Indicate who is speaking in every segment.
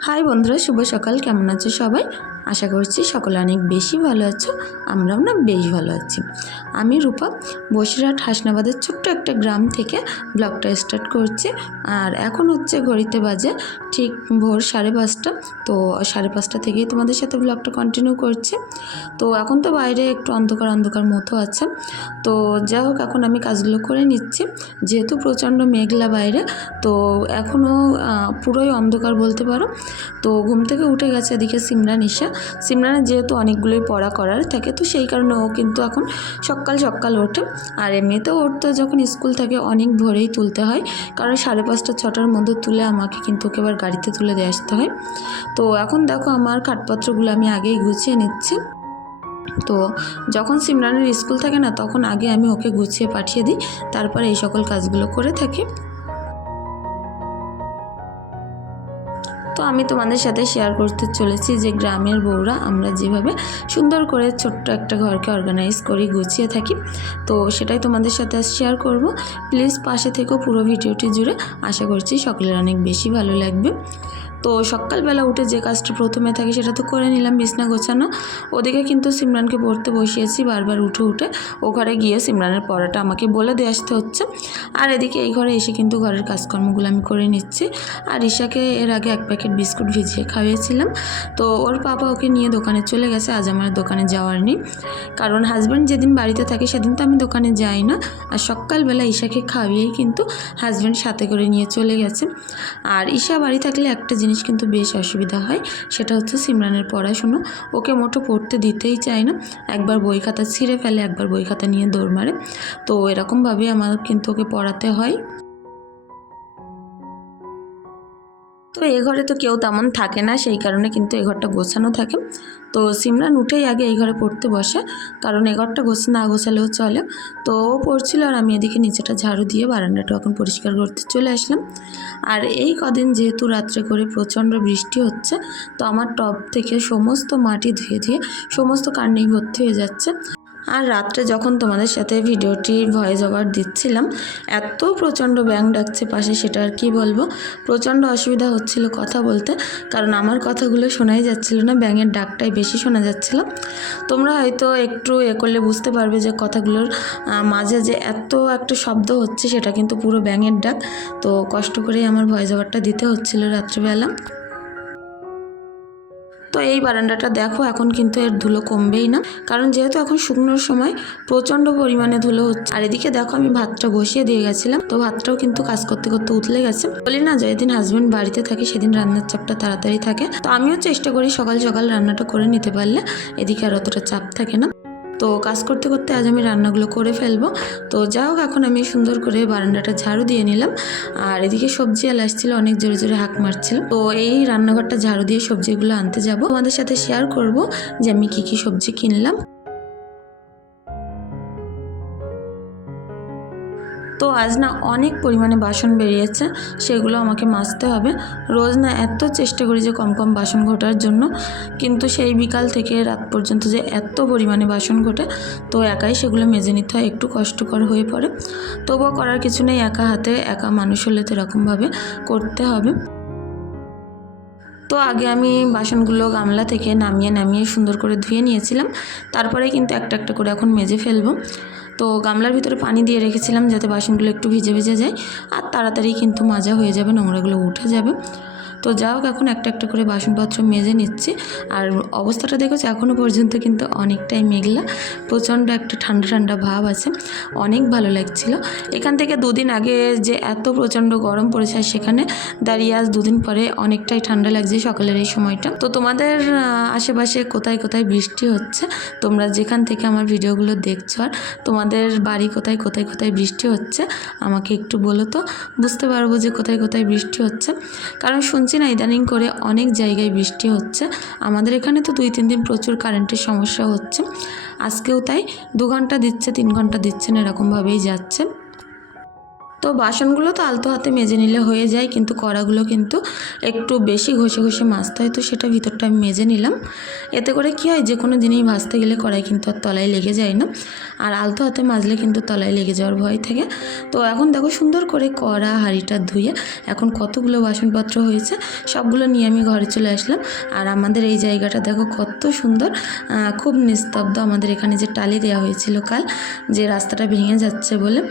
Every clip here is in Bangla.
Speaker 1: হাই বন্ধুরা শুভ সকাল। কেমন আছে সবাই? আশা করছি সকলে অনেক বেশি ভালো আছো, আমরাও না বেশ ভালো আছি। আমি রূপা, বসিরহাট হাসনাবাদের ছোট্ট একটা গ্রাম থেকে ব্লগটা স্টার্ট করছি। আর এখন হচ্ছে ঘড়িতে বাজে ঠিক ভোর সাড়ে পাঁচটা, তো সাড়ে পাঁচটা থেকেই তোমাদের সাথে ব্লগটা কন্টিনিউ করছি। তো এখন তো বাইরে একটু অন্ধকার অন্ধকার মতো আছে। তো যাই হোক, এখন আমি কাজগুলো করে নিচ্ছি। যেহেতু প্রচণ্ড মেঘলা বাইরে, তো এখনও পুরোই অন্ধকার বলতে পারো। তো ঘুম থেকে উঠে গেছে এদিকে সিমরান ঈশা সিমরানের যেহেতু অনেকগুলোই পড়া করার থাকে, তো সেই কারণে ও কিন্তু এখন সকাল সকাল ওঠে। আর এমনিতেও ওর তো যখন স্কুল থাকে, অনেক ভোরেই তুলতে হয়। কারণ সাড়ে পাঁচটা, ছটার মধ্যে তুলে আমাকে কিন্তু ওকে এবার গাড়িতে তুলে দিয়ে আসতে হয়। তো এখন দেখো আমার খাটপত্রগুলো আমি আগেই গুছিয়ে নিচ্ছি। তো যখন সিমরানের স্কুল থাকে না, তখন আগে আমি ওকে গুছিয়ে পাঠিয়ে দিই। তারপর এই সকল কাজগুলো করে থাকি। তো আমি তোমাদের সাথে শেয়ার করতে চলেছি যে গ্রামের বউরা আমরা যেভাবে সুন্দর করে ছোট্ট একটা ঘরকে অর্গানাইজ করি, গুছিয়ে থাকি। তো সেটাই তোমাদের সাথে শেয়ার করব। প্লিজ পাশে থেকেও পুরো ভিডিওটি জুড়ে আশা করছি সকলের অনেক বেশি ভালো লাগবে। তো সকালবেলা উঠে যে কাজটা প্রথমে থাকে সেটা তো করে নিলাম, বিছনা গোছানো। ওদিকে কিন্তু সিমরানকে পড়তে বসিয়েছি বারবার উঠে উঠে। ও ঘরে গিয়ে সিমরানের পড়াটা আমাকে বলে দিয়ে আসতে হচ্ছে। আর এদিকে এই ঘরে এসে কিন্তু ঘরের কাজকর্মগুলো আমি করে নিচ্ছি। আর ঈশাকে এর আগে এক প্যাকেট বিস্কুট ভিজিয়ে খাইয়েছিলাম। তো ওর পাপা ওকে নিয়ে দোকানে চলে গেছে, আজ আমার দোকানে যাওয়ার নেই। কারণ হাজব্যান্ড যেদিন বাড়িতে থাকে সেদিন তো আমি দোকানে যাই না। আর সকালবেলা ঈশাকে খাইয়েই কিন্তু হাজব্যান্ড সাথে করে নিয়ে চলে গেছে। আর ঈশা বাড়ি থাকলে একটা জিনিস কিন্তু বেশ অসুবিধা হয়। সেটা হচ্ছে সিমরানের পড়াশুনো ওকে মোটো পড়তে দিতেই চায় না। একবার বই খাতা ছিঁড়ে ফেলে, একবার বই খাতা নিয়ে দৌড় মারে। তো এরকমভাবে আমার কিন্তু ওকে পড়াতে হয়। তো এ ঘরে তো কেউ তেমন থাকে না, সেই কারণে কিন্তু এ ঘরটা গোছানো থাকে। তো সিমরান উঠেই আগে এই ঘরে পড়তে বসে, কারণ এ ঘরটা গোছ, না গোছালেও চলে। তো ও পড়ছিল আর আমি এদিকে নিচেটা ঝাড়ু দিয়ে বারান্দাটা এখন পরিষ্কার করতে চলে আসলাম। আর এই কদিন যেহেতু রাত্রে করে প্রচণ্ড বৃষ্টি হচ্ছে, তো আমার টব থেকে সমস্ত মাটি ধুয়ে ধুয়ে সমস্ত কান্নেই ভর্তি হয়ে যাচ্ছে। আর রাত্রে যখন তোমাদের সাথে ভিডিওটির ভয়েস ওভার দিচ্ছিলাম, এত প্রচণ্ড ব্যাং ডাকছে পাশে, সেটা আর কি বলব? প্রচণ্ড অসুবিধা হচ্ছিল কথা বলতে, কারণ আমার কথাগুলো শোনাই যাচ্ছিল না ব্যাঙের ডাকটাই বেশি শোনা যাচ্ছিল। তোমরা হয়তো একটু এ করলে বুঝতে পারবে যে কথাগুলোর মাঝে যে এত একটা শব্দ হচ্ছে, সেটা কিন্তু পুরো ব্যাঙের ডাক। তো কষ্ট করেই আমার ভয়েস ওভারটা দিতে হচ্ছিল রাত্রেবেলা। তো এই বারান্দাটা দেখো, এখন কিন্তু এর ধুলো কমবেই না। কারণ যেহেতু এখন শুকনোর সময়, প্রচণ্ড পরিমাণে ধুলো হচ্ছে। আর এদিকে দেখো, আমি ভাতটা বসিয়ে দিয়ে গেছিলাম, তো ভাতটাও কিন্তু কাজ করতে করতে উতলে গেছে। বলি না, যেদিন হাজব্যান্ড বাড়িতে থাকে, সেদিন রান্নার চাপটা তাড়াতাড়ি থাকে। তো আমিও চেষ্টা করি সকাল সকাল রান্নাটা করে নিতে পারলে, এদিকে আর অতটা চাপ থাকে না। তো কাজ করতে করতে আজ আমি রান্নাগুলো করে ফেলব। তো যা হোক, এখন আমি সুন্দর করে বারান্দাটা ঝাড়ু দিয়ে নিলাম। আর এদিকে সবজি আল আসছিল অনেক জোরে জোরে হাঁক মারছিল। তো এই রান্নাঘরটা ঝাড়ু দিয়ে সবজিগুলো আনতে যাব। তোমাদের সাথে শেয়ার করব যে আমি কি কি সবজি কিনলাম। তো আজ না অনেক পরিমাণে বাসন বেরিয়েছে, সেগুলো আমাকে মাজতে হবে। রোজ না এত চেষ্টা করি যে কম কম বাসন ঘোটার জন্য, কিন্তু সেই বিকাল থেকে রাত পর্যন্ত যে এত পরিমাণে বাসন ঘটে, তো একাই সেগুলো মেজে নিতে হয়, একটু কষ্টকর হয়ে পড়ে। তবুও করার কিছু নেই, একা হাতে একা মানুষ হলে তো এরকমভাবে করতে হবে। তো আগে আমি বাসনগুলো গামলা থেকে নামিয়ে নামিয়ে সুন্দর করে ধুয়ে নিয়েছিলাম, তারপরে কিন্তু একটা একটা করে এখন মেজে ফেলব। তো গামলার ভিতরে পানি দিয়ে রেখেছিলাম যাতে বাসনগুলো একটু ভিজে ভিজে যায়, আর তাড়াতাড়ি কিন্তু মাজা হয়ে যাবে, নোংরাগুলো উঠে যাবে। তো যা হোক, এখন একটা একটা করে বাসনপত্র মেজে নিচ্ছি। আর অবস্থাটা দেখেছি এখনও পর্যন্ত কিন্তু অনেকটাই মেঘলা। প্রচণ্ড একটা ঠান্ডা ঠান্ডা ভাব আছে। অনেক ভালো লাগছিল। এখান থেকে দুদিন আগে যে এত প্রচণ্ড গরম পড়েছে, আর সেখানে দাঁড়িয়ে আজ দুদিন পরে অনেকটাই ঠান্ডা লাগছে সকালের এই সময়টা। তো তোমাদের আশেপাশে কোথায় কোথায় বৃষ্টি হচ্ছে? তোমরা যেখান থেকে আমার ভিডিওগুলো দেখছ, আর তোমাদের বাড়ি কোথায় কোথায় কোথায় বৃষ্টি হচ্ছে, আমাকে একটু বলো তো। বুঝতে পারব যে কোথায় কোথায় বৃষ্টি হচ্ছে। কারণ শুনছি না, ইদানিং করে অনেক জায়গায় বৃষ্টি হচ্ছে। আমাদের এখানে তো দুই, তিন দিন প্রচুর কারেন্টের সমস্যা হচ্ছে। আজকেও তাই দু ঘণ্টা দিচ্ছে, তিন ঘণ্টা দিচ্ছে না, এরকমভাবেই যাচ্ছে। তো বাসনগুলো তো আলতো হাতে মেজে নিলে হয়ে যায়, কিন্তু কড়াগুলো কিন্তু একটু বেশি ঘষে ঘষে মাজতে হয়, তো সেটা ভিতরটা আমি মেজে নিলাম। এতে করে কী হয় যে কোনো জিনিস ভাজতে গেলে কড়াই কিন্তু আর তলায় লেগে যায় না, আর আলতো হাতে মাজলে কিন্তু তলায় লেগে যাওয়ার ভয় থাকে। তো এখন দেখো সুন্দর করে কড়া, হাঁড়িটা ধুয়ে এখন কতগুলো বাসনপত্র হয়েছে, সবগুলো নিয়ে আমি ঘরে চলে আসলাম। আর আমাদের এই জায়গাটা দেখো কত সুন্দর খুব নিস্তব্ধ আমাদের এখানে যে টালি দেওয়া হয়েছিল কাল, যে রাস্তাটা ভেঙে যাচ্ছে বলে।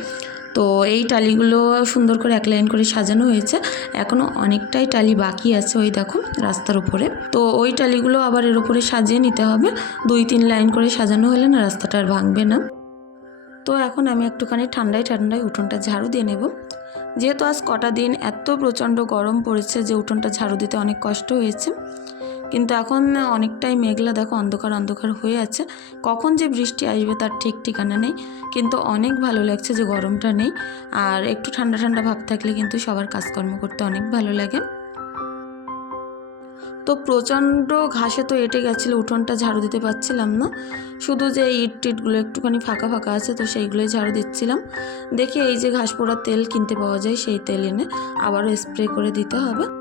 Speaker 1: তো এই টালিগুলো সুন্দর করে এক লাইন করে সাজানো হয়েছে। এখনও অনেকটাই টালি বাকি আছে ওই দেখো রাস্তার উপরে। তো ওই টালিগুলো আবার এর উপরে সাজিয়ে নিতে হবে। দুই তিন লাইন করে সাজানো হলে না রাস্তাটা আর ভাঙবে না। তো এখন আমি একটুখানি ঠান্ডায় ঠান্ডায় উঠোনটা ঝাড়ু দিয়ে নেব। যেহেতু আজ কটা দিন এত প্রচণ্ড গরম পড়েছে যে উঠোনটা ঝাড়ু দিতে অনেক কষ্ট হয়েছে। কিন্তু এখন অনেকটাই মেঘলা, দেখো অন্ধকার অন্ধকার হয়ে আছে। কখন যে বৃষ্টি আসবে তার ঠিক ঠিকানা নেই। কিন্তু অনেক ভালো লাগছে যে গরমটা নেই। আর একটু ঠান্ডা ঠান্ডা ভাব থাকলে কিন্তু সবার কাজকর্ম করতে অনেক ভালো লাগে। তো প্রচণ্ড ঘাসে তো এঁটে গেছিল, উঠোনটা ঝাড়ু দিতে পারছিলাম না। শুধু যে ইট টিটগুলো একটুখানি ফাঁকা ফাঁকা আছে, তো সেইগুলোই ঝাড়ু দিচ্ছিলাম। দেখি এই যে ঘাস পোড়ার তেল কিনতে পাওয়া যায়, সেই তেল এনে আবারও স্প্রে করে দিতে হবে।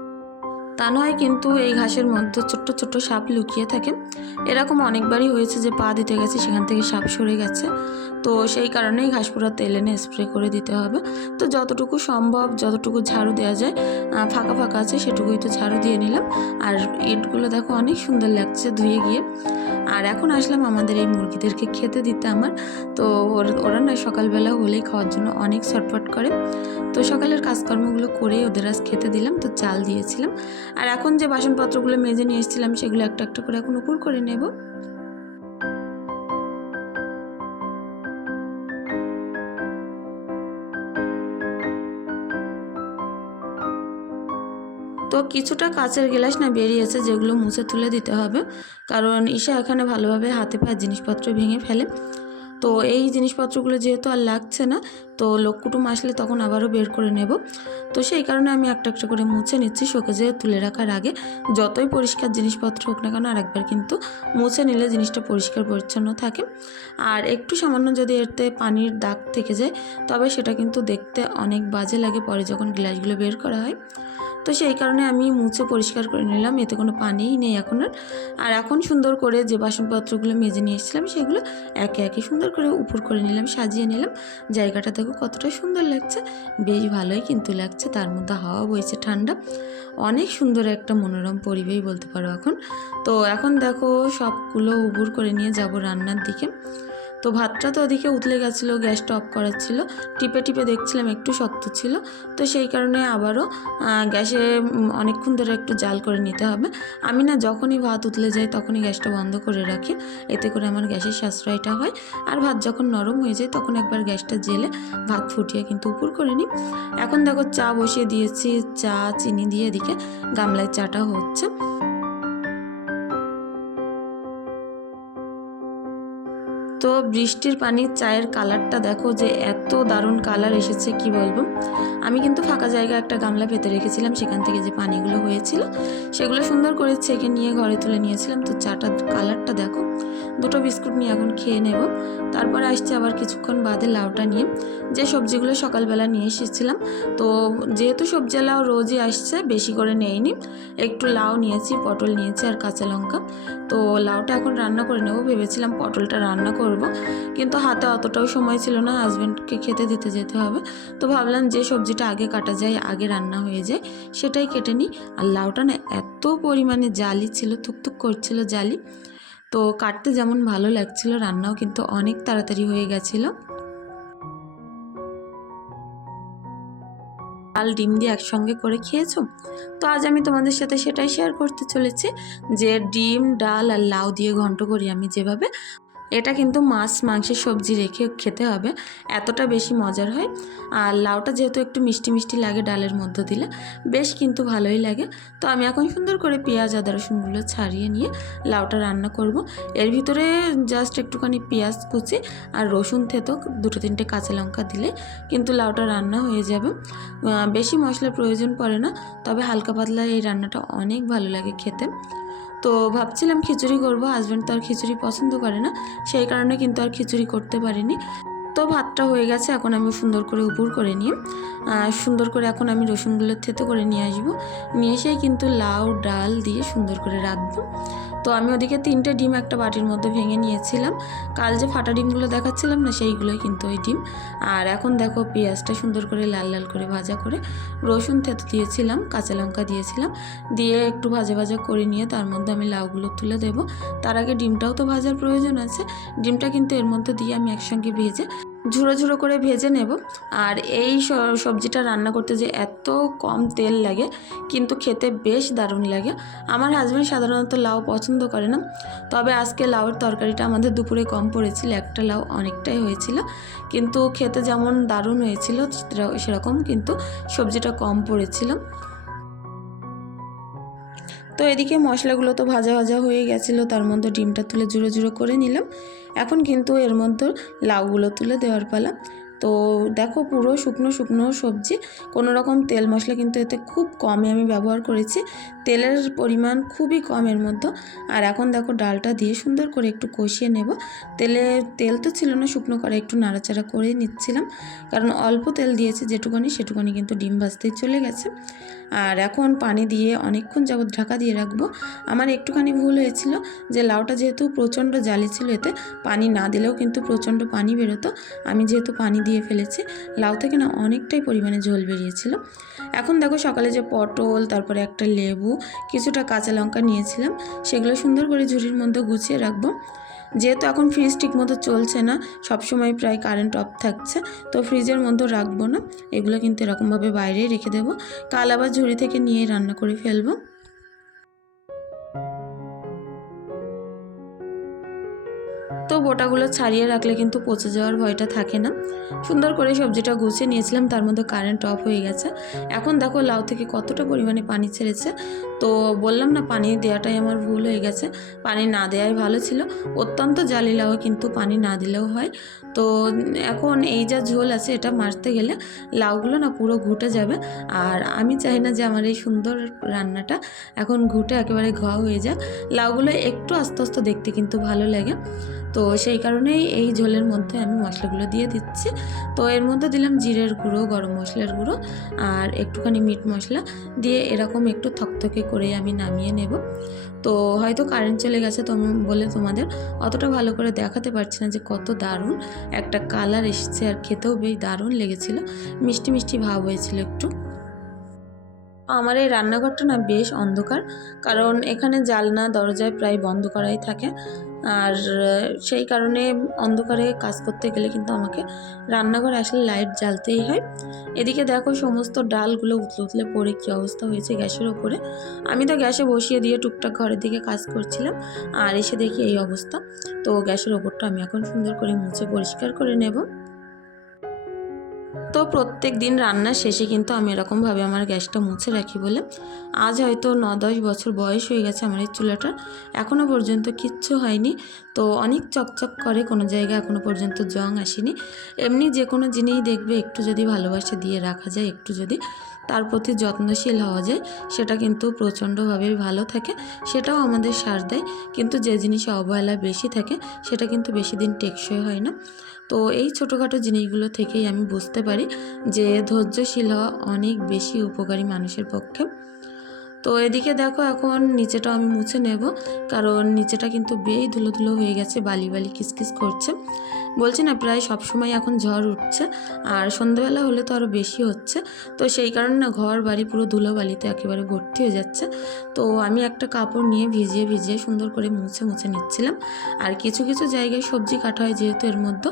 Speaker 1: তা নয় কিন্তু এই ঘাসের মধ্যে ছোট্ট ছোট্ট সাপ লুকিয়ে থাকে। এরকম অনেকবারই হয়েছে যে পা দিতে গেছে, সেখান থেকে সাপ সরে গেছে। তো সেই কারণেই ঘাস পোড়ার তেল এনে স্প্রে করে দিতে হবে। তো যতটুকু সম্ভব, যতটুকু ঝাড়ু দেওয়া যায় ফাঁকা ফাঁকা আছে, সেটুকুই তো ঝাড়ু দিয়ে নিলাম। আর ইটগুলো দেখো অনেক সুন্দর লাগছে ধুয়ে গিয়ে। আর এখন আসলাম আমাদের এই মুরগিদেরকে খেতে দিতে আমার। তো ওর- ওরা না সকালবেলা হলেই খাওয়ার জন্য অনেক ছটফট করে। তো সকালের কাজকর্মগুলো করে ওদের আজ খেতে দিলাম। তো চাল দিয়েছিলাম। আর এখন যে বাসনপত্রগুলো মেজে নিয়ে এসেছিলাম, সেগুলো একটা একটা করে এখন উপর করে নেব। তো কিছুটা কাচের গ্লাস না বেরিয়েছে যেগুলো মুছে তুলে দিতে হবে। কারণ ঈশা এখানে ভালোভাবে হাতে পায়ে জিনিসপত্র ভেঙে ফেলে। তো এই জিনিসপত্রগুলো যেহেতু আর লাগছে না, তো লোক কুটুম আসলে তখন আবারও বের করে নেব। তো সেই কারণে আমি একটা একটা করে মুছে নিচ্ছি শোকেজে তুলে রাখার আগে। যতই পরিষ্কার জিনিসপত্র হোক না কেন আরেকবার কিন্তু মুছে নিলে জিনিসটা পরিষ্কার পরিচ্ছন্ন থাকে। আর একটু সামান্য যদি এতে পানির দাগ থেকে যায়, তবে সেটা কিন্তু দেখতে অনেক বাজে লাগে পরে যখন গ্লাসগুলো বের করা হয়। তো সেই কারণে আমি মুছে পরিষ্কার করে নিলাম, এতে কোনো পানিই নেই এখন আর। আর এখন সুন্দর করে যে বাসনপত্রগুলো মেজে নিয়ে এসেছিলাম, সেগুলো একে একে সুন্দর করে উপর করে নিলাম, সাজিয়ে নিলাম। জায়গাটা দেখো কতটা সুন্দর লাগছে, বেশ ভালোই কিন্তু লাগছে, তার মধ্যে হাওয়া বইছে ঠান্ডা। অনেক সুন্দর একটা মনোরম পরিবেশ বলতে পারো এখন। তো এখন দেখো সবগুলো উবুর করে নিয়ে যাব রান্নার দিকে। তো ভাতটা তো ওদিকে উতলে গেছিল গ্যাসটা অফ করার ছিল টিপে টিপে দেখছিলাম একটু শক্ত ছিল, তো সেই কারণে আবারও গ্যাসে অনেকক্ষণ ধরে একটু জাল করে নিতে হবে। আমি না যখনই ভাত উতলে যায় তখনই গ্যাসটা বন্ধ করে রাখি, এতে করে আমার গ্যাসের সাশ্রয়টা হয়। আর ভাত যখন নরম হয়ে যায় তখন একবার গ্যাসটা জেলে ভাত ফুটিয়ে কিন্তু উপর করে নিই। এখন দেখো চা বসিয়ে দিয়েছি, চা, চিনি দিয়ে এদিকে গামলায় চাটা হচ্ছে। তো বৃষ্টির পানির চায়ের কালারটা দেখো যে এত দারুণ কালার এসেছে, কি বলব? আমি কিন্তু ফাঁকা জায়গায় একটা গামলা পেতে রেখেছিলাম, সেখান থেকে যে পানিগুলো হয়েছিল সেগুলো সুন্দর করে ছেঁকে নিয়ে ঘরে তুলে নিয়েছিলাম। তো চাটার কালারটা দেখো, দুটো বিস্কুট নিয়ে এখন খেয়ে নেব। তারপরে আসছে আবার কিছুক্ষণ বাদে লাউটা নিয়ে। যে সবজিগুলো সকালবেলা নিয়ে এসেছিলাম, তো যেহেতু সবজি লাউ রোজই আসছে, বেশি করে নেইনি। একটু লাউ নিয়েছি, পটল নিয়েছি আর কাঁচা লঙ্কা। তো লাউটা এখন রান্না করে নেব, ভেবেছিলাম পটলটা রান্না করব। কিন্তু হাতে অতটাও সময় ছিল না হাজব্যান্ডকে খেতে দিতে যেতে হবে। তো ভাবলাম যে সবজিটা আগে কাটা যায়, আগে রান্না হয়ে যায়, সেটাই কেটে নিই। আর লাউটা না এত পরিমাণে জালি ছিল, থুকথুক করছিল জালি। তো কাটতে যেমন ভালো লাগছিল, রান্নাও কিন্তু অনেক তাড়াতাড়ি হয়ে গেছিল। ডাল ডিম দিয়ে একসঙ্গে করে খেয়েছো? তো আজ আমি তোমাদের সাথে সেটাই শেয়ার করতে চলেছি যে ডিম, ডাল আর লাউ দিয়ে ঘন্ট করি আমি যেভাবে। এটা কিন্তু মাছ, মাংসের সবজি রেখে খেতে হবে। এতটা বেশি মজার হয়। আর লাউটা যেহেতু একটু মিষ্টি মিষ্টি লাগে ডালের মধ্য দিলে, বেশ কিন্তু ভালোই লাগে। তো আমি এখন সুন্দর করে পেঁয়াজ, আদা, রসুনগুলো ছাড়িয়ে নিয়ে লাউটা রান্না করব। এর ভিতরে জাস্ট একটুখানি পেঁয়াজ কুচি আর রসুন থেতো, দুটো তিনটে কাঁচা লঙ্কা দিলে কিন্তু লাউটা রান্না হয়ে যাবে। বেশি মশলার প্রয়োজন পড়ে না, তবে হালকা পাতলা এই রান্নাটা অনেক ভালো লাগে খেতে। তো ভাবছিলাম খিচুড়ি করব হাজব্যান্ড তো আর খিচুড়ি পছন্দ করে না, সেই কারণে কিন্তু আর খিচুড়ি করতে পারিনি। তো ভাতটা হয়ে গেছে, এখন আমি সুন্দর করে উপর করে নিয়ে সুন্দর করে এখন আমি রসুনগুলো থেতো করে নিয়ে আসব। নিয়ে এসেই কিন্তু লাউ, ডাল দিয়ে সুন্দর করে রাখব তো আমি ওদিকে তিনটে ডিম একটা বাটির মধ্যে ভেঙে নিয়েছিলাম। কাল যে ফাটা ডিমগুলো দেখাচ্ছিলাম না, সেইগুলোই কিন্তু ওই ডিম। আর এখন দেখো পেঁয়াজটা সুন্দর করে লাল লাল করে ভাজা করে রসুন থেতো দিয়েছিলাম, কাঁচা লঙ্কা দিয়েছিলাম। দিয়ে একটু ভাজা ভাজা করে নিয়ে তার মধ্যে আমি লাউগুলো তুলে দেবো। তার আগে ডিমটাও তো ভাজার প্রয়োজন আছে। ডিমটা কিন্তু এর মধ্যে দিয়ে আমি একসঙ্গে ভেজে ঝুড়ো ঝুড়ো করে ভেজে নেব। আর এই সবজিটা রান্না করতে যে এত কম তেল লাগে, কিন্তু খেতে বেশ দারুণ লাগে। আমার হাজব্যান্ড সাধারণত লাউ পছন্দ করে না, তবে আজকে লাউয়ের তরকারিটা আমাদের দুপুরে কম পড়েছিল, একটা লাউ অনেকটাই হয়েছিল। কিন্তু খেতে যেমন দারুণ হয়েছিল সেরকম, কিন্তু সবজিটা কম পড়েছিল। তো এদিকে মশলাগুলো তো ভাজা ভাজা হয়ে গেছিল, তার মধ্যে ডিমটা তুলে জুড়ো জুড়ো করে নিলাম। এখন কিন্তু এর মধ্যে লাউগুলো তুলে দেওয়ার পালা। তো দেখো পুরো শুকনো শুকনো সবজি, কোনো রকম তেল মশলা কিন্তু এতে খুব কমই আমি ব্যবহার করেছি। তেলের পরিমাণ খুবই কমের মধ্যে। আর এখন দেখো ডালটা দিয়ে সুন্দর করে একটু কষিয়ে নেব। তেলে, তেল তো ছিল না, শুকনো করে একটু নাড়াচাড়া করে নিচ্ছিলাম। কারণ অল্প তেল দিয়েছি, যেটুকুনি সেটুকুনি কিন্তু ডিম ভাজতেই চলে গেছে। আর এখন পানি দিয়ে অনেকক্ষণ যাবত ঢাকা দিয়ে রাখব। আমার একটুখানি ভুল হয়েছিল যে লাউটা যেহেতু প্রচণ্ড জালি ছিল এতে, পানি না দিলেও কিন্তু প্রচণ্ড পানি বেরোতো। আমি যেহেতু পানি দিয়ে ফেলেছি। লাউ থেকে না অনেকটাই পরিমাণে ঝোল বেরিয়েছিল। এখন দেখো সকালে যে পটল, তারপরে একটা লেবু, কিছুটা কাঁচা লঙ্কা নিয়েছিলাম। সেগুলো সুন্দর করে ঝুড়ির মধ্যে গুছিয়ে রাখব। যেহেতু এখন ফ্রিজ ঠিকমতো চলছে না, সবসময় প্রায় কারেন্ট অফ থাকছে, তো ফ্রিজের মধ্যে রাখব না। এগুলো কিন্তু এরকমভাবে বাইরেই রেখে দেবো। কাল আবার ঝুড়ি থেকে নিয়ে রান্না করে ফেলব। তো বোটাগুলো ছাড়িয়ে রাখলে কিন্তু পচে যাওয়ার ভয়টা থাকে না। সুন্দর করে সবজিটা গুছিয়ে নিয়েছিলাম, তার মধ্যে কারেন্ট অফ হয়ে গেছে। এখন দেখো লাউ থেকে কতটা পরিমাণে পানি ছেড়েছে। তো বললাম না পানি দেওয়াটাই আমার ভুল হয়ে গেছে। পানি না দেওয়াই ভালো ছিল। অত্যন্ত জালি লাউ কিন্তু পানি না দিলেও হয়। তো এখন এই যা ঝোল আছে এটা মারতে গেলে লাউগুলো না পুরো ঘুটে যাবে। আর আমি চাই না যে আমার এই সুন্দর রান্নাটা এখন ঘুটে একেবারে ঘ হয়ে যাক লাউগুলো একটু আস্তে আস্তে দেখতে কিন্তু ভালো লাগে। তো সেই কারণেই এই ঝোলের মধ্যে আমি মশলাগুলো দিয়ে দিচ্ছি। তো এর মধ্যে দিলাম জিরের গুঁড়ো, গরম মশলার গুঁড়ো আর একটুখানি মিট মশলা দিয়ে এরকম একটু থকথকে করে আমি নামিয়ে নেব। তো হয়তো কারেন্ট চলে গেছে তো বলে তোমাদের অতটা ভালো করে দেখাতে পারছি না যে কত দারুণ একটা কালার এসেছে আর খেতেও বেশ দারুণ লেগেছিল। মিষ্টি মিষ্টি ভাব হয়েছিল একটু। আমার এই রান্নাঘরটা না বেশ অন্ধকার, কারণ এখানে জালনা, দরজায় প্রায় বন্ধ করাই থাকে। আর সেই কারণে অন্ধকারে কাজ করতে গেলে কিন্তু আমাকে রান্নাঘরে আসলে লাইট জ্বালতেই হয়। এদিকে দেখো সমস্ত ডালগুলো উতলে উতলে পড়ে কী অবস্থা হয়েছে গ্যাসের ওপরে। আমি তো গ্যাসে বসিয়ে দিয়ে টুকটাক ঘরের দিকে কাজ করছিলাম, আর এসে দেখি এই অবস্থা। তো গ্যাসের ওপরটা আমি এখন সুন্দর করে মুছে পরিষ্কার করে নেব। তো প্রত্যেক দিন রান্নার শেষে কিন্তু আমি এরকমভাবে আমার গ্যাসটা মুছে রাখি বলে। আজ হয়তো ন দশ বছর বয়স হয়ে গেছে আমার এই চুলাটার এখনও পর্যন্ত কিচ্ছু হয়নি। তো অনেক চকচক করে, কোনো জায়গায় এখনও পর্যন্ত জং আসেনি। এমনি যে কোনো জিনিস দেখবে, একটু যদি ভালোবাসা দিয়ে রাখা যায়, একটু যদি। তার প্রতি যত্নশীল হওয়া যায় সেটা কিন্তু প্রচণ্ডভাবে ভালো থাকে, সেটাও আমাদের সার দেয়। কিন্তু যে জিনিসে অবহেলা বেশি থাকে, সেটা কিন্তু বেশি দিন টেকসই হয় না। তো এই ছোটোখাটো জিনিসগুলো থেকেই আমি বুঝতে পারি যে, ধৈর্যশীল হওয়া অনেক বেশি উপকারী মানুষের পক্ষে। তো এদিকে দেখো, এখন নিচেটা আমি মুছে নেব, কারণ নিচেটা কিন্তু বেশ ধুলো ধুলো হয়ে গেছে, বালি বালি কিসকিস করছে। বলছি না, প্রায় সব সময় এখন ঝড় উঠছে আর সন্ধ্যাবেলা হলে তো আরও বেশি হচ্ছে। তো সেই কারণে না ঘর বাড়ি পুরো ধুলো বালিতে একেবারে ভর্তি হয়ে যাচ্ছে। তো আমি একটা কাপড় নিয়ে ভিজিয়ে ভিজিয়ে সুন্দর করে মুছে মুছে নিচ্ছিলাম। আর কিছু কিছু জায়গায় সবজি কাটা হয় যেহেতু এর মধ্যে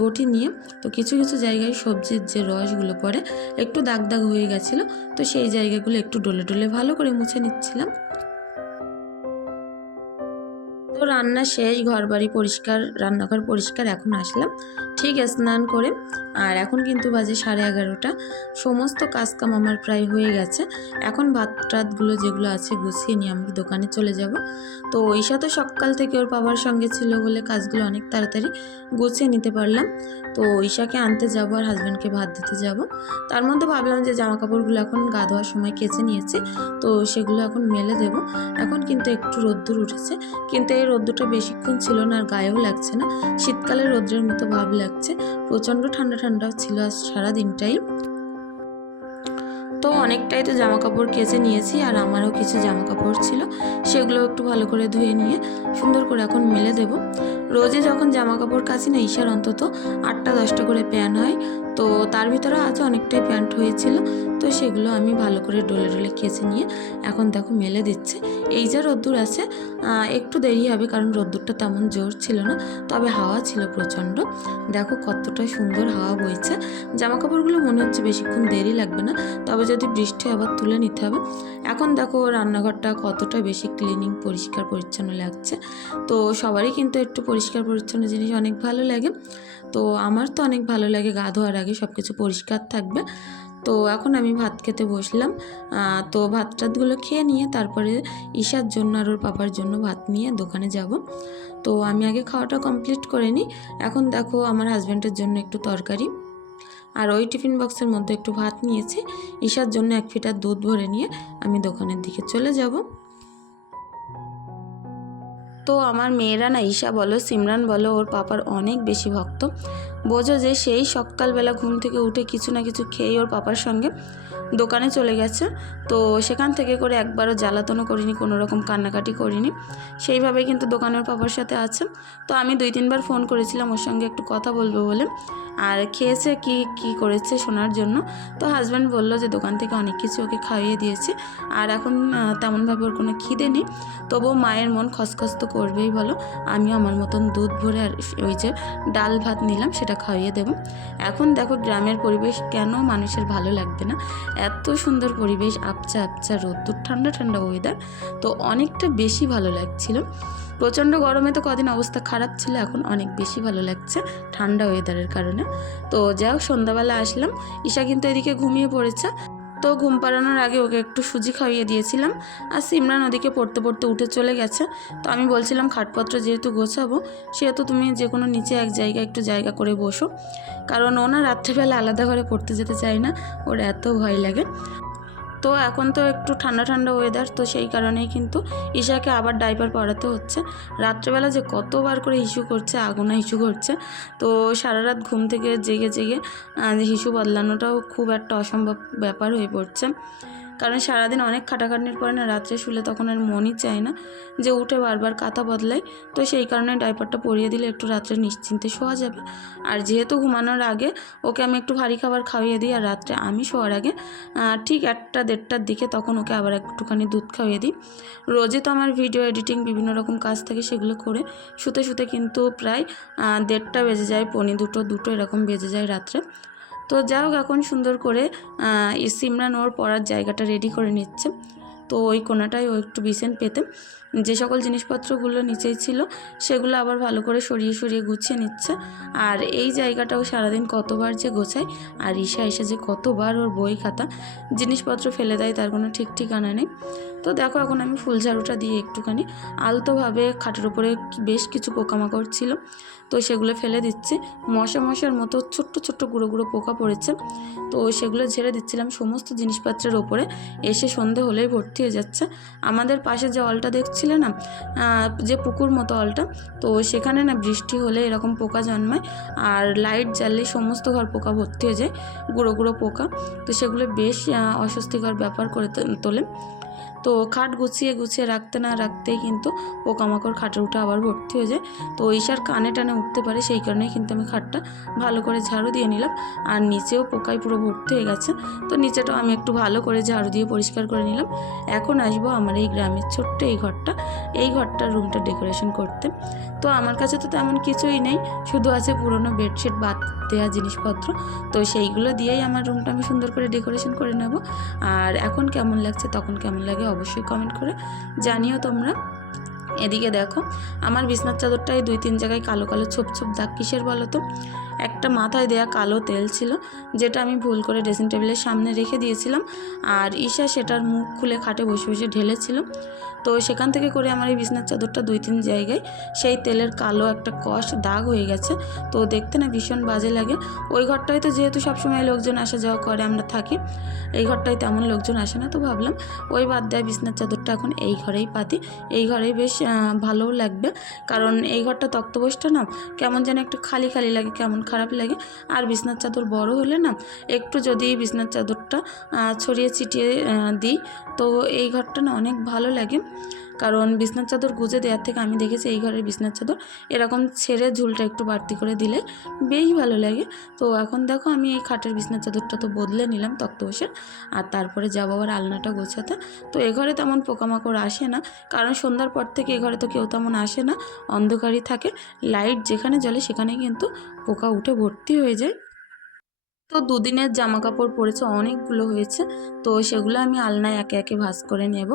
Speaker 1: বটি নিয়ে। তো কিছু কিছু জায়গায় সবজির যে রসগুলো পড়ে, একটু দাগ দাগ হয়ে গেছিল। তো সেই জায়গাগুলো একটু ডলে ডলে ভালো করে মুছে নিচ্ছিলাম। তো রান্না শেষ ঘর বাড়ি পরিষ্কার, রান্নাঘর পরিষ্কার, এখন আসলাম। ঠিক স্নান করে, আর এখন কিন্তু বাজে সাড়ে এগারোটা। সমস্ত কাজকাম আমার প্রায় হয়ে গেছে। এখন ভাত টাতগুলো যেগুলো আছে গুছিয়ে নিয়ে আমি দোকানে চলে যাব। তো ঈশা তো সকাল থেকে ওর বাবার সঙ্গে ছিল বলে কাজগুলো অনেক তাড়াতাড়ি গুছিয়ে নিতে পারলাম। তো ঈশাকে আনতে যাব আর হাজব্যান্ডকে ভাত দিতে যাব। তার মধ্যে ভাবলাম যে জামা কাপড়গুলো এখন গা ধোয়ার সময় কেচে নিয়েছি। তো সেগুলো এখন মেলে দেব। এখন কিন্তু একটু রোদ্দুর উঠেছে। কিন্তু এই রোদ্দুরটা বেশিক্ষণ ছিল না আর গায়েও লাগছে না। শীতকালে রোদ্রের মতো ভাব লাগছে। প্রচণ্ড ঠান্ডা ঠান্ডা ছিল আজ সারা দিনটাই তো অনেকটাই তো জামা কাপড় কেচে নিয়েছি আর আমারও কিছু জামা কাপড় ছিল, সেগুলো একটু ভালো করে ধুয়ে নিয়ে সুন্দর করে এখন মেলে দেব। রোজে যখন জামা কাপড় কাচি না, ঈশার অন্তত আটটা দশটা করে প্যান্ট হয়, তো তার ভিতরে আজ অনেকটাই প্যান্ট হয়েছিল, তো সেগুলো আমি ভালো করে ডলে ডলে কেচে নিয়ে এখন দেখো মেলে দিচ্ছে। এই যে রোদ্দুর আছে একটু দেরি হবে কারণ রোদ্দুরটা তেমন জোর ছিল না, তবে হাওয়া ছিল প্রচণ্ড। দেখো কতটা সুন্দর হাওয়া বইছে। জামা কাপড়গুলো মনে হচ্ছে বেশিক্ষণ দেরি লাগবে না, তবে যদি বৃষ্টি আবার তুলে নিতে হবে। এখন দেখো রান্নাঘরটা কতটা বেশি ক্লিনিং পরিষ্কার, পরিচ্ছন্ন লাগছে। তো সবারই কিন্তু একটু পরিষ্কার, পরিচ্ছন্ন জিনিস অনেক ভালো লাগে। তো আমার তো অনেক ভালো লাগে, গা ধোয়ার আগে সব কিছু পরিষ্কার থাকবে। তো এখন আমি ভাত খেতে বসলাম। তো ভাত টাতগুলো খেয়ে নিয়ে তারপরে ঈশার জন্য আর ওর পাপার জন্য ভাত নিয়ে দোকানে যাব। তো আমি আগে খাওয়াটা কমপ্লিট করে নিই। এখন দেখো আমার হাজব্যান্ডের জন্য একটু তরকারি। আর ওই টিফিন বক্সের মধ্যে একটু ভাত নিয়েছি। ঈশার জন্য এক ফিটার দুধ ভরে নিয়ে আমি দোকানের দিকে চলে যাব। তো আমার মেয়েরা না, ঈশা বলো, সিমরান বলো, ওর পাপার অনেক বেশি ভক্ত। বোঝো যে সেই সকালবেলা ঘুম থেকে উঠে কিছু না কিছু খেয়ে ওর পাপার সঙ্গে দোকানে চলে গেছে। তো সেখান থেকে করে একবারও জ্বালাতনও করিনি, কোনো রকম কান্নাকাটি করিনি। সেইভাবেই কিন্তু দোকানের পাপার সাথে আছে। তো আমি দুই তিনবার ফোন করেছিলাম, ওর সঙ্গে একটু কথা বলব বলে। আর খেয়েছে কি কি করেছে শোনার জন্য। তো হাজব্যান্ড বলল যে দোকান থেকে অনেক কিছু ওকে খাইয়ে দিয়েছে। আর এখন তেমনভাবে ওর কোনো খিদে নেই। তবুও মায়ের মন খসখস তো করবেই বলো। আমিও আমার মতন দুধ ভরে আর ওই যে ডাল ভাত নিলাম, সেটা খাইয়ে দেবো। এখন দেখো গ্রামের পরিবেশ কেন মানুষের ভালো লাগবে না? এত সুন্দর পরিবেশ আপচা আপচা রোদ্দুর, ঠান্ডা ঠান্ডা ওয়েদার তো অনেকটা বেশি ভালো লাগছিল। প্রচণ্ড গরমে তো কদিন অবস্থা খারাপ ছিল, এখন অনেক বেশি ভালো লাগছে ঠান্ডা ওয়েদারের কারণে। তো যাই হোক, সন্ধ্যাবেলা আসলাম, ঈশা কিন্তু এদিকে ঘুমিয়ে পড়েছে। তো ঘুম পাড়ানোর আগে ওকে একটু সুজি খাইয়ে দিয়েছিলাম, আর সিমরা নদীকে পড়তে পড়তে উঠে চলে গেছে। তো আমি বলছিলাম, খাটপত্র যেহেতু গোছাবো, সেহেতু তুমি যে কোনো নিচে এক জায়গায় একটু জায়গা করে বসো। কারণ ও না রাত্রেবেলা আলাদা ঘরে পড়তে যেতে চায় না, ওর এত ভয় লাগে। তো এখন তো একটু ঠান্ডা ঠান্ডা ওয়েদার তো সেই কারণেই কিন্তু ঈশাকে আবার ডাইপার পরাতে হচ্ছে। রাত্রেবেলা যে কতবার করে হিসু করছে, আগুনা হিসু করছে, তো সারা রাত ঘুম থেকে জেগে জেগে হিসু বদলানোটাও খুব একটা অসম্ভব ব্যাপার হয়ে পড়ছে। কারণ সারাদিন অনেক খাটাখাটনির পরে না রাত্রে শুলে তখন আর মনই চায় না যে উঠে বারবার কাঁথা বদলায় তো সেই কারণে ডাইপারটা পরিয়ে দিলে একটু রাত্রে নিশ্চিন্তে শোয়া যাবে। আর যেহেতু ঘুমানোর আগে ওকে আমি একটু ভারী খাবার খাইয়ে দিই আর রাত্রে আমি শোয়ার আগে ঠিক একটা দেড়টার দিকে তখন ওকে আবার একটুখানি দুধ খাইয়ে দিই। রোজই তো আমার ভিডিও এডিটিং বিভিন্ন রকম কাজ থাকে সেগুলো করে। শুতে শুতে কিন্তু প্রায় দেড়টা বেজে যায়, পনি দুটো দুটো এরকম বেজে যায় রাত্রে। তো যাই হোক এখন সুন্দর করে সিমরান ওর পড়ার জায়গাটা রেডি করে নিচ্ছে। তো ওই কোনাটায় ও একটু বিছেন পেতে। যে সকল জিনিসপত্রগুলো নিচেই ছিল, সেগুলো আবার ভালো করে সরিয়ে সরিয়ে গুছিয়ে নিচ্ছে। আর এই জায়গাটাও সারাদিন কতবার যে গোছায়, আর ঈশা এসে যে কতবার ওর বই খাতা, জিনিসপত্র ফেলে দেয় তার কোনো ঠিক ঠিকানা নেই। তো দেখো, এখন আমি ফুল ঝাড়ুটা দিয়ে একটুখানি আলতোভাবে খাটের উপরে বেশ কিছু পোকামাকড় ছিল। তো সেগুলো ফেলে দিচ্ছি। মশা মশার মতো ছোট্ট ছোট্ট গুঁড়ো গুঁড়ো পোকা পড়েছে। তো সেগুলো ঝেড়ে দিচ্ছিলাম সমস্ত জিনিসপত্রের ওপরে। এসে সন্ধে হলেই ভর্তি হয়ে যাচ্ছে। আমাদের পাশে যে অলটা দেখছিলে না যে পুকুর মতো অলটা, তো সেখানে না বৃষ্টি হলে এরকম পোকা জন্মায়। আর লাইট জ্বাললে সমস্ত ঘর পোকা ভর্তি হয়ে যায়, গুঁড়ো গুঁড়ো পোকা। তো সেগুলো বেশ অস্বস্তিকর ব্যাপার করে তোলে। তো খাট গুছিয়ে গুছিয়ে রাখতে না রাখতেই কিন্তু পোকামাকড় খাটে উঠে আবার ভর্তি হয়ে যায়। তো ঈশার কানে টানে উঠতে পারে, সেই কারণেই কিন্তু আমি খাটটা ভালো করে ঝাড়ু দিয়ে নিলাম। আর নিচেও পোকায় পুরো ভর্তি হয়ে গেছে। তো নিচেটাও আমি একটু ভালো করে ঝাড়ু দিয়ে পরিষ্কার করে নিলাম। এখন আসব আমার এই গ্রামের ছোট্ট এই ঘরটা, এই ঘরটার রুমটা ডেকোরেশন করতে। তো আমার কাছে তো তেমন কিছুই নেই, শুধু আছে পুরনো বেডশিট, বাদ দেওয়া জিনিসপত্র। তো সেইগুলো দিয়েই আমার রুমটা আমি সুন্দর করে ডেকোরেশন করে নেব। আর এখন কেমন লাগছে তখন কেমন লাগে অবশ্যই কমেন্ট করে জানিও তোমরা। এদিকে দেখো, আমার বিছনার চাদরটাই দুই তিন জায়গায় কালো কালো ছোপ ছোপ দাগ কিসের বলো তো? একটা মাথায় দেয়া কালো তেল ছিল, যেটা আমি ভুল করে ড্রেসিং টেবিলের সামনে রেখে দিয়েছিলাম। আর ঈশা সেটার মুখ খুলে খাটে বসে বসে ঢেলেছিল। তো সেখান থেকে করে আমার এই বিছনার চাদরটা দুই তিন জায়গায় সেই তেলের কালো একটা কষ দাগ হয়ে গেছে। তো দেখতে না ভীষণ বাজে লাগে। ওই ঘরটায় তো যেহেতু সবসময় লোকজন আসা যাওয়া করে, আমরা থাকি, এই ঘরটায় তেমন লোকজন আসে না তো ভাবলাম, ওই বাদ দেয় বিছনার চাদরটা এখন এই ঘরেই পাতি। এই ঘরেই বেশ ভালোও লাগবে। কারণ এই ঘরটা তক্তবোসটা না, কেমন যেন একটু খালি খালি লাগে, কেমন খারাপ লাগে। আর বিছনার চাদর বড় হলে না, একটু যদি বিছনার চাদরটা ছড়িয়ে ছিটিয়ে দিই, তো এই ঘরটা না অনেক ভালো লাগে। কারণ বিছনার চাদর গুজে দেওয়ার থেকে আমি দেখেছি এই ঘরের বিছনার চাদর এরকম ছেড়ে ঝুলটা একটু বাড়তি করে দিলে বেশ ভালো লাগে। তো এখন দেখো আমি এই খাটের বিছনার চাদরটা তো বদলে নিলাম তক্ত তক্তবসের আর তারপরে যাব আবার আলনাটা গোছাতে। তো এ ঘরে তেমন পোকামাকড় আসে না, কারণ সন্ধ্যার পর থেকে এ ঘরে তো কেউ তেমন আসে না, অন্ধকারই থাকে, লাইট যেখানে জ্বলে সেখানে কিন্তু পোকা উঠে ভর্তি হয়ে যায়। তো দুদিনের জামা কাপড় পরেছে, অনেকগুলো হয়েছে, তো সেগুলো আমি আলনায় একে একে ভাঁজ করে নেব।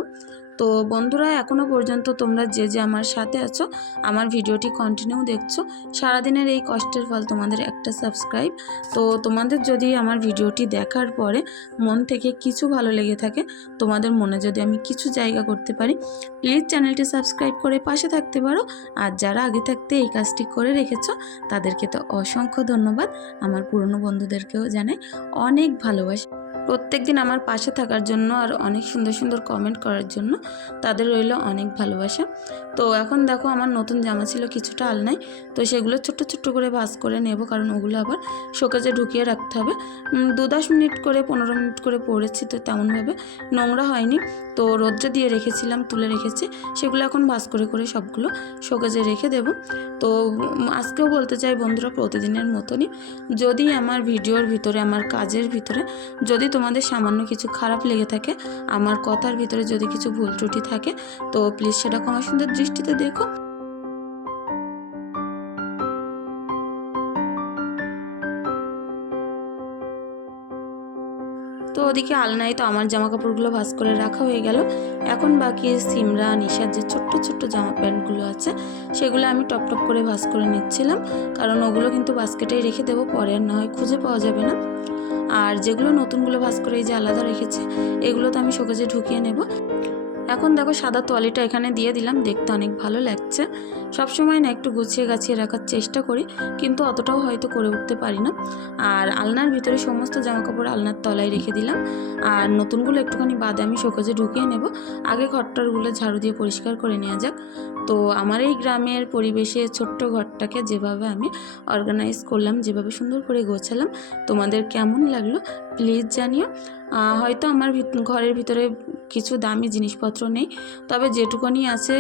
Speaker 1: তো বন্ধুরা এখনও পর্যন্ত তোমরা যে যে আমার সাথে আছো, আমার ভিডিওটি কন্টিনিউ দেখছ, সারাদিনের এই কষ্টের ফল তোমাদের একটা সাবস্ক্রাইব তো তোমাদের যদি আমার ভিডিওটি দেখার পরে মন থেকে কিছু ভালো লেগে থাকে, তোমাদের মনে যদি আমি কিছু জায়গা করতে পারি প্লিজ চ্যানেলটি সাবস্ক্রাইব করে পাশে থাকতে পারো। আর যারা আগে থাকতে এই কাজটি করে রেখেছো, তাদেরকে তো অসংখ্য ধন্যবাদ। আমার পুরনো বন্ধুদেরকেও জানাই অনেক ভালোবাসা। প্রত্যেক দিন আমার পাশে থাকার জন্য আর অনেক সুন্দর সুন্দর কমেন্ট করার জন্য তাদের রইল অনেক ভালোবাসা। তো এখন দেখো আমার নতুন জামা ছিল, কিছুটা আলনায়, তো সেগুলো ছোট্ট ছোট্ট করে ভাজ করে নেব, কারণ ওগুলো আবার শোকেজে ঢুকিয়ে রাখতে হবে। দু দশ মিনিট করে, পনেরো মিনিট করে পরেছি তো তেমনভাবে নোংরা হয়নি। তো রোদ্রে দিয়ে রেখেছিলাম, তুলে রেখেছি, সেগুলো এখন ভাজ করে করে সবগুলো শোকেজে রেখে দেব। তো আজকেও বলতে চাই বন্ধুরা, প্রতিদিনের মতনই যদি আমার ভিডিওর ভিতরে, আমার কাজের ভিতরে যদি তোমাদের সামান্য কিছু খারাপ লেগে থাকে, আমার কথার ভিতরে যদি কিছু ভুল ত্রুটি থাকে, তো প্লিজ সেটা ক্ষমা সুন্দর দৃষ্টিতে দেখো। ওদিকে আলনায় তো আমার জামা কাপড়গুলো ভাস করে রাখা হয়ে গেল। এখন বাকি সিমরা, নিশার যে ছোট্ট ছোট্ট জামা প্যান্টগুলো আছে, সেগুলো আমি টপ টপ করে ভাস করে নিচ্ছিলাম। কারণ ওগুলো কিন্তু বাস্কেটেই রেখে দেবো, পরে আর না হয় খুঁজে পাওয়া যাবে না। আর যেগুলো নতুনগুলো ভাস করে এই যে আলাদা রেখেছে, এগুলো তো আমি শোকেজে ঢুকিয়ে নেব। এখন দেখো সাদা তোয়ালিটা এখানে দিয়ে দিলাম, দেখতে অনেক ভালো লাগছে। সব সময় না একটু গুছিয়ে গাছিয়ে রাখার চেষ্টা করি, কিন্তু অতটাও হয়তো করে উঠতে পারি না। আর আলনার ভিতরে সমস্ত জামাকাপড় আলনার তলায় রেখে দিলাম। আর নতুনগুলো একটুখানি বাদে আমি শোকেজে ঢুকিয়ে নেব। আগে ঘরটারগুলো ঝাড়ু দিয়ে পরিষ্কার করে নেওয়া যাক। তো আমার এই গ্রামের পরিবেশে ছোট্ট ঘরটাকে যেভাবে আমি অর্গানাইজ করলাম, যেভাবে সুন্দর করে গোছালাম, তোমাদের কেমন লাগল প্লিজ জানিও। হয়তো আমার ঘরের ভিতরে কিছু দামি জিনিসপত্র নেই। তবে যেটুকুনি আছে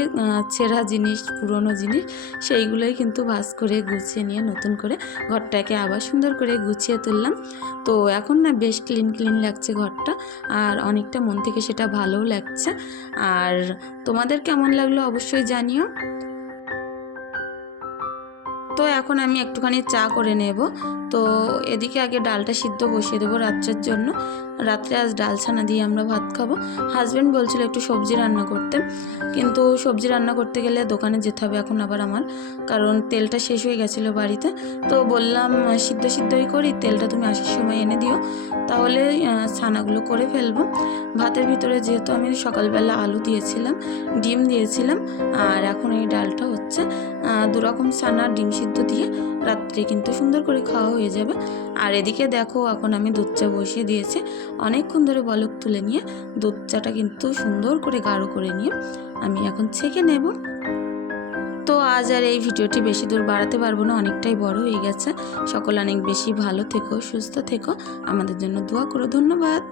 Speaker 1: ছেঁড়া জিনিস, পুরনো জিনিস, সেইগুলোই কিন্তু ভাস করে গুছিয়ে নিয়ে নতুন করে ঘরটাকে আবার সুন্দর করে গুছিয়ে তুললাম। তো এখন না বেশ ক্লিন ক্লিন লাগছে ঘরটা, আর অনেকটা মন থেকে সেটা ভালোও লাগছে। আর তোমাদের কেমন লাগল অবশ্যই জানিও। তো এখন আমি একটুখানি চা করে নেব। তো এদিকে আগে ডালটা সিদ্ধ বসিয়ে দেবো রাত্রের জন্য। রাত্রে আজ ডাল ছানা দিয়ে আমরা ভাত খাব। হাজব্যান্ড বলছিল একটু সবজি রান্না করতে। কিন্তু সবজি রান্না করতে গেলে দোকানে যেতে হবে এখন আবার আমার। কারণ তেলটা শেষ হয়ে গেছিল বাড়িতে। তো বললাম সিদ্ধ সিদ্ধই করি, তেলটা তুমি আসার সময় এনে দিও। তাহলে ছানাগুলো করে ফেলব। ভাতের ভিতরে যেহেতু আমি সকালবেলা আলু দিয়েছিলাম, ডিম দিয়েছিলাম, আর এখন এই ডালটা হচ্ছে দুরকম ছানা, ডিম সিদ্ধ দিয়ে রাত্রে কিন্তু সুন্দর করে খাওয়া হয়ে যাবে। আর এদিকে দেখো এখন আমি দুধ চা বসিয়ে দিয়েছি। অনেকক্ষণ ধরে বলক তুলে নিয়ে দুধ চাটা কিন্তু সুন্দর করে গাঢ় করে নিয়ে আমি এখন ছেঁকে নেব। তো আজ আর এই ভিডিওটি বেশি দূর বাড়াতে পারব না, অনেকটাই বড় হয়ে গেছে। সকল অনেক বেশি ভালো থেকো, সুস্থ থেকো। আমাদের জন্য দোয়া করো। ধন্যবাদ।